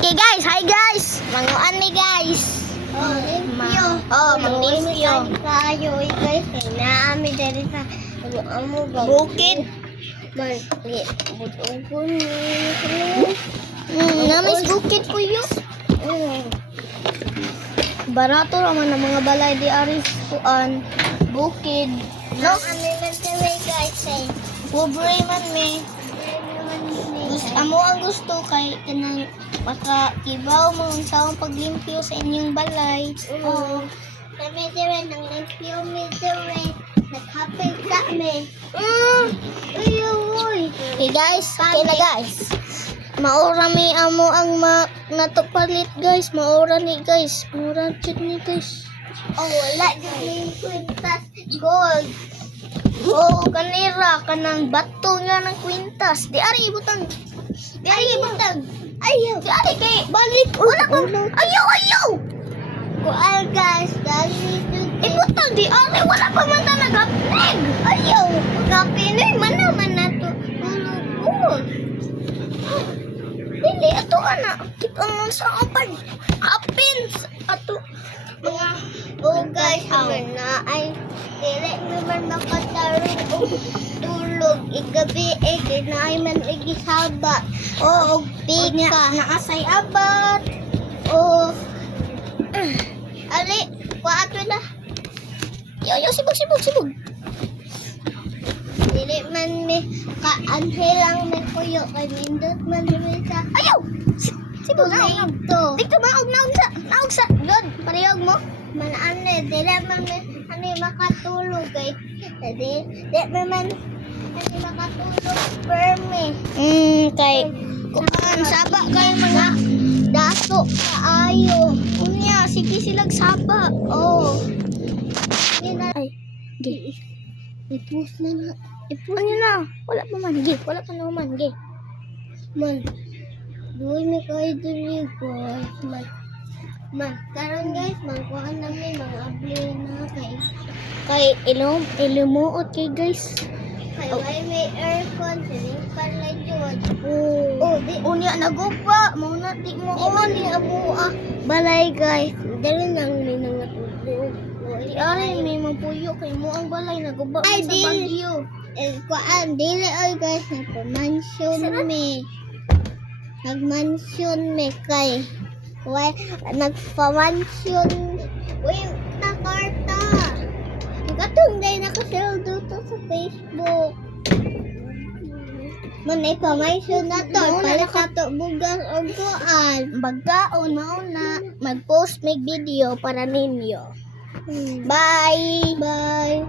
Okay guys, hi guys. Manguan mi guys. Manglimpyo. Kayo guys, naami dari sa amo Bukid. Man, butugon Namis bukid po yun. Barato raman ang mga balay di aris kuan. Bukid. No? Ano man kami guys eh. Pobre man me. Amo ang gusto kay kanang makakibaw mo sa paglimpyo sa inyong balay. Oo. Kami dire nang limpyo mi dire. Naghapit kami. Uy. Okay guys, okay na guys. Maura mi amo ang natupalit guys. Maura ni guys. Maura chit ni guys. Oh, wala din kwintas gold. Oo, kanira kanang bato nga ng kwintas. Di ari ibutang. Di ari ibutang. Ayaw. Di ari kay balik. Wala kang ayaw. Kuan guys, dali Ibutang di ari wala pa man ta nagapig. ayaw. Kapinoy man naman nato. Tulog. Dili ato ana. Ang sa kapag hapin ato mga Oh guys, naman na ay dili naman makatarong og tulog igabi kinaay man igisaba. oo Pika. naasay abat. Oh. Ali, kuato na. Yo sibog. Dili man mi kaanhe lang mi kuyo kay nindot man mi sa Ayaw. Sibog na. to. Dito naog sa god parehog mo. Man ane dili man mi ani makatulog kay di man ani makatulog permi. Kay kuan saba kay mga Daso kaayo. unya sige silag saba. Oh. Ina Ay, gi. ipus na. Ano na? Wala pa man, gi. Wala pa naman, gi. Man. Duwi mi kay diri guys. Man karon guys, magkuhan namin mga abli na Kay ilumuot kay guys. kay why may aircon sining pala jud. Oh, di unya nagupa. Mo na di mo on Ni amo balay guys. Dali nang may nangatulog. Di ari may mapuyo kay mo ang balay naguba Ay, man sa di. bagyo. Kuan dili oy guys, nagpa-mansion mi. Nag-mansion mi kay why nagpa-mansion. Uy, na karta. Katong day nakasell dito sa Facebook. Man ay pa-mansion na to. Mao na Pala sa to bugas o kuan. Bagkaon mao na mag-post mig video para ninyo. Bye. Bye.